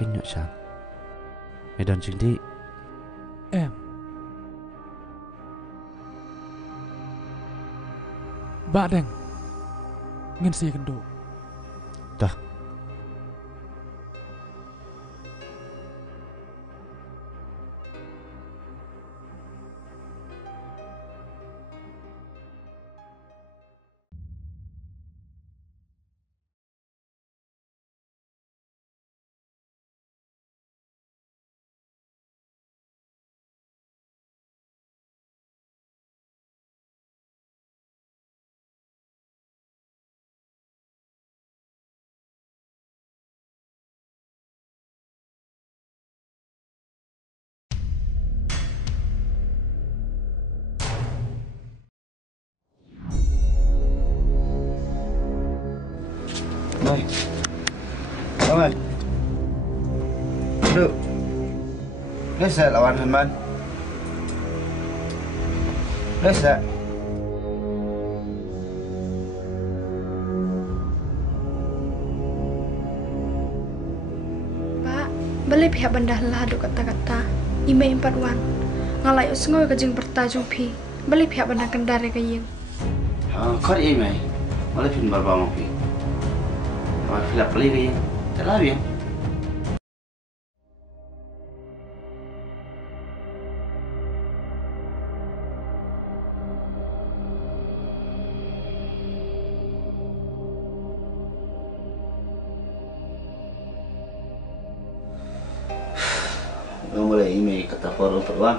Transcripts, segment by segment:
Kenyok sang. Medan cingdi. Em. Ba deng. Ngin si kendo. Dah. Rồi, cảm ơn. Được. Lấy xe lawan Herman. Lấy xe. Pak, balik pihak bandah lah do kata-kata. Ime 4 wan. Ngalai usngoy ka jing bertajung pi. Balik pihak bandah kendare ka yeng. Kau email. Malah pin berbama pi. Awak filap beli ke? Telah ya. Mulai email kata forum peruan.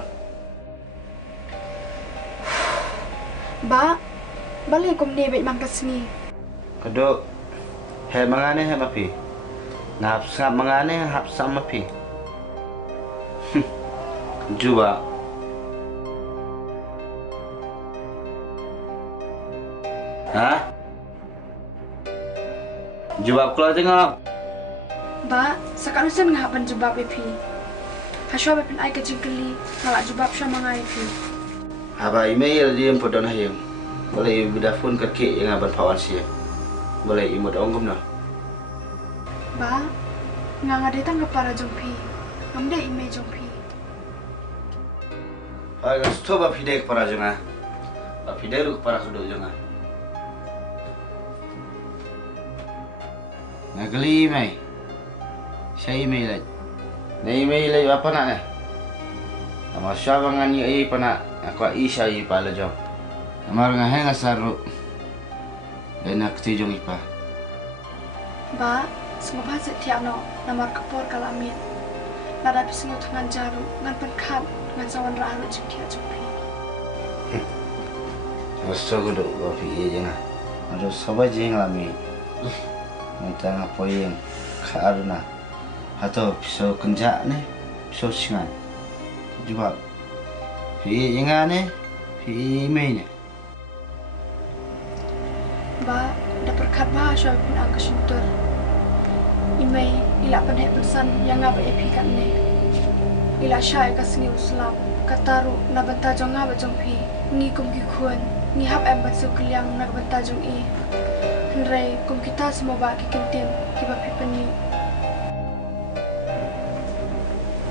Ba, balik kum ne bet mangkas ni. Kedua, he mangane he mapi. Ngap sangap mangane hap sam mapi. Juba. Hah? Jubab kalau tengok. Ba, sekarang sen ngapan jubab pi. Haswa bepin ai ka jing keli, ngalak jubab sya mangai pi. Haba email dia podon hayam. Boleh bidafun kaki yang aban pawan sia. Boleh imut onggum na. Ba, nganga datang ke para jompi. Ngamde ime jompi. Aga stoba pide ke para jonga. Ba pide ru ke para kudo jonga. Nagli mai. Saya email lagi. Na email lagi apa nak ni? Nama siapa ngani ai pana aku Isha ai pala jom. Amar ngahe ngasaru. Enak tijong ipa. Ba, semua bahasa tiap no, namar kapor kalamin. Nada pisngo tangan jaru, ngan penkat, ngan sawan raharu jing tiap jompi. Rasa kudo ba pi jenga. Ado soba jeng lami. Minta ngapoin karena atau pisau kenjak ni, pisau singan. Juga pi jenga ni, pi email ni. Ba, da perkat ba sya bepin ang kasuntur. Ime, ila pandai pesan yang ngaba epi kan ne. Ila sya ka sengi uslap, kataru na bantajong ngaba jompi, ngi kum gikuan, ngi hap em bansu keliang na bantajong i. Henry, kum kita semua ba kikintim, kiba pipeni.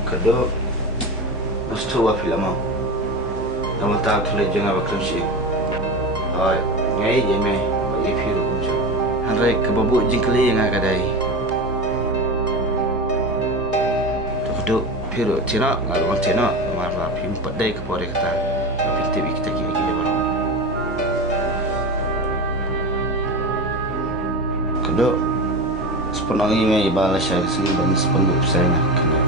Kedua, mesti wa filama. Nama tak tulis jangan berkerja. Oh, ngai je me, bagi firu kunci. Henry kebabu jingkeli yang agak dai. Kedua, firu cina, ngaruh cina, marah film pedai kepada kita. Film TV kita kira-kira baru. Kedua, sepenuhnya me ibalah saya sini dan sepenuh saya nak kena.